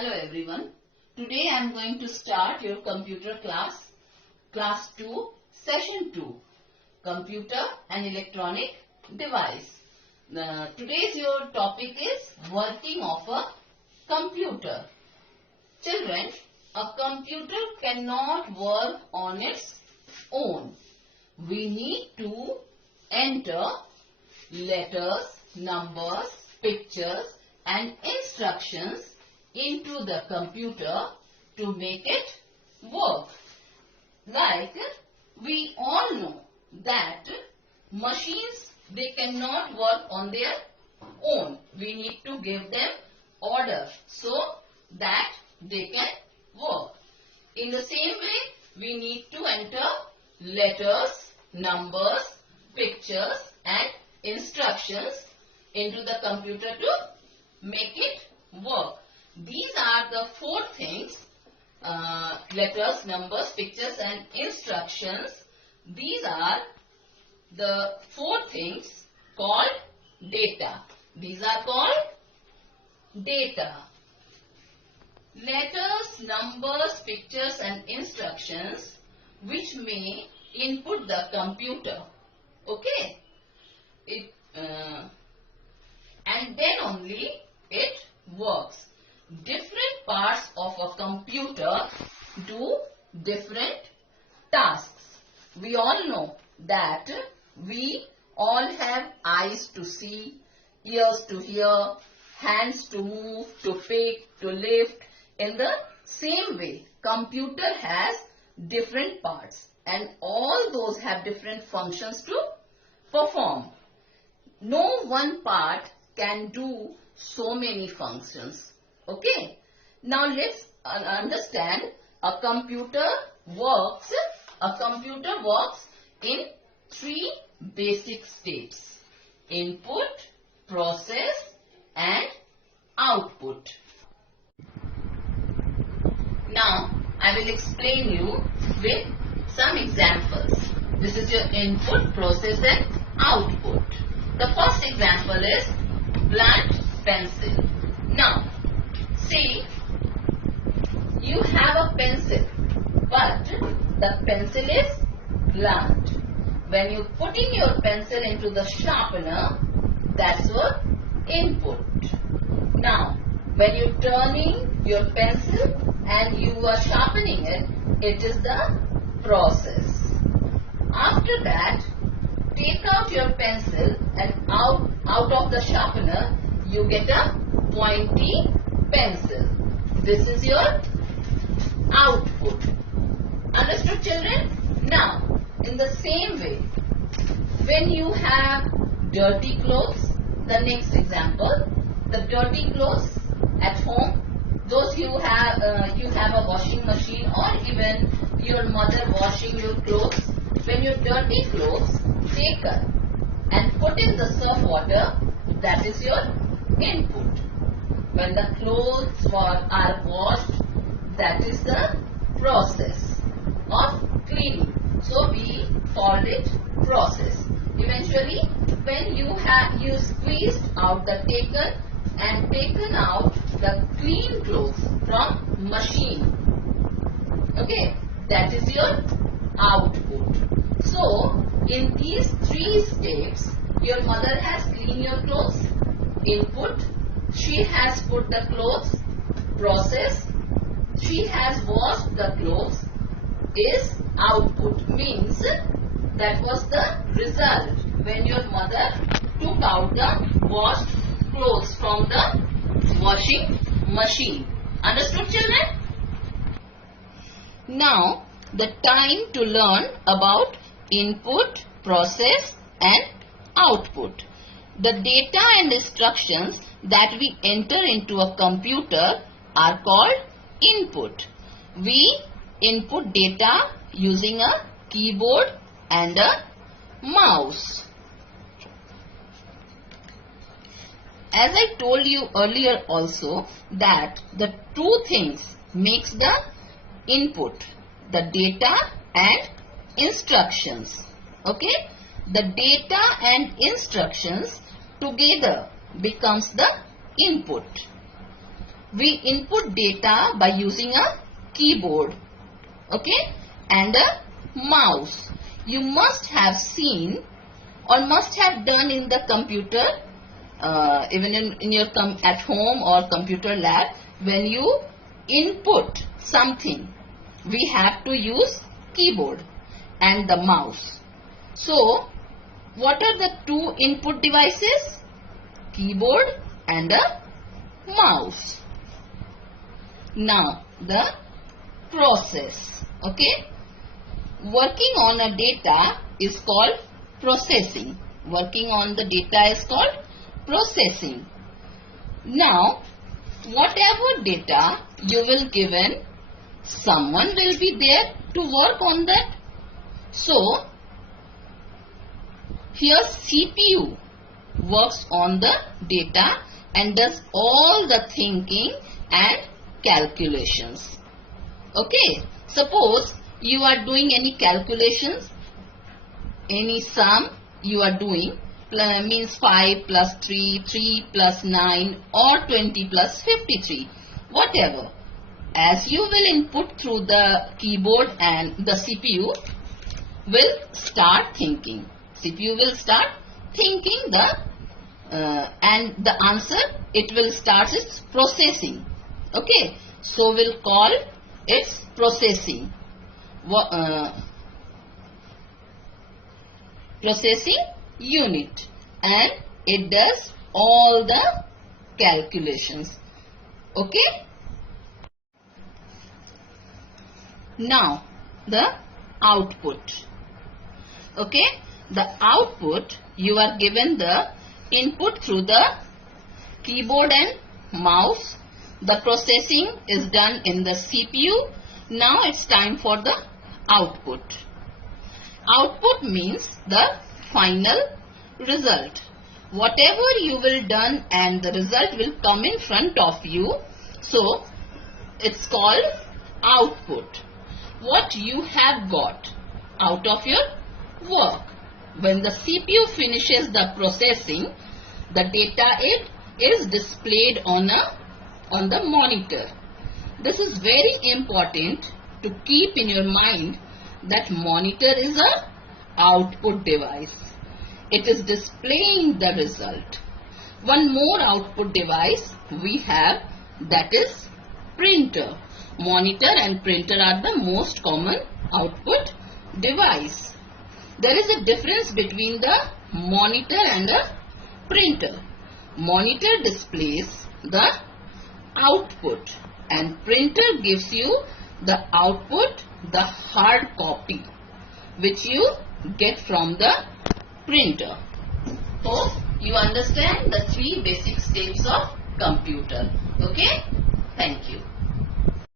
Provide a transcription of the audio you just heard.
Hello everyone. Today I am going to start your computer class 2, session 2, computer and electronic device. Today's your topic is working of a computer. Children, a computer cannot work on its own. We need to enter letters, numbers, pictures and instructions into the computer to make it work. Like we all know that machines, they cannot work on their own. We need to give them order so that they can work. In the same way, we need to enter letters, numbers, pictures and instructions into the computer to make it work. These are the four things, letters, numbers, pictures and instructions. These are the four things called data. These are called data. Letters, numbers, pictures and instructions which may input the computer. Okay? And then only it works. Different parts of a computer do different tasks. We all know that we all have eyes to see, ears to hear, hands to move, to pick, to lift. In the same way, computer has different parts and all those have different functions to perform. No one part can do so many functions. Okay. Now let's understand a computer works in three basic steps: input, process and output. Now I will explain you with some examples. This is your input, process and output. The first example is blunt pencil. Now see, you have a pencil, but the pencil is blunt. When you putting your pencil into the sharpener, that's your input. Now, when you turning your pencil and you are sharpening it, it is the process. After that, take out your pencil and out of the sharpener, you get a pointy pencil. This is your output. Understood, children? Now, in the same way, when you have dirty clothes, the next example, the dirty clothes at home, those you have a washing machine or even your mother washing your clothes. When your dirty clothes taken and put in the surf water, that is your input. When the clothes are washed, that is the process of cleaning. So we called it process. Eventually, when you squeezed out the taken out the clean clothes from machine. Okay, that is your output. So in these three steps, your mother has cleaned your clothes. Input, she has put the clothes. Process, she has washed the clothes. Is output, means that was the result when your mother took out the washed clothes from the washing machine. Understood, children? Now the time to learn about input, process and output. The data and instructions that we enter into a computer are called input. We input data using a keyboard and a mouse. As I told you earlier also that the two things makes the input, the data and instructions. Okay, the data and instructions together becomes the input. we input data by using a keyboard, okay, and a mouse. You must have seen or must have done in the computer, even in your at home or computer lab, when you input something, we have to use keyboard and the mouse. So, what are the two input devices? Keyboard and a mouse. Now, the process, okay? Working on a data is called processing. Working on the data is called processing. Now, whatever data you will given, someone will be there to work on that. So, here CPU works on the data and does all the thinking and calculations. Okay, suppose you are doing any calculations, any sum you are doing, means 5 plus 3, 3 plus 9 or 20 plus 53, whatever. As you will input through the keyboard and the CPU will start thinking. CPU will start thinking and the answer, it will start its processing. Okay, so we'll call its processing. Processing unit, and it does all the calculations. Okay. Now the output. Okay, the output, you are given the input through the keyboard and mouse. The processing is done in the CPU. Now it's time for the output. Output means the final result. Whatever you will done and the result will come in front of you. So it's called output. What you have got out of your work. When the CPU finishes the processing, the data is displayed on the monitor. This is very important to keep in your mind that monitor is a output device. It is displaying the result. One more output device we have, that is printer. Monitor and printer are the most common output device. There is a difference between the monitor and a printer. Monitor displays the output and printer gives you the output, the hard copy, which you get from the printer. Hope you understand the three basic steps of computer. Okay? Thank you.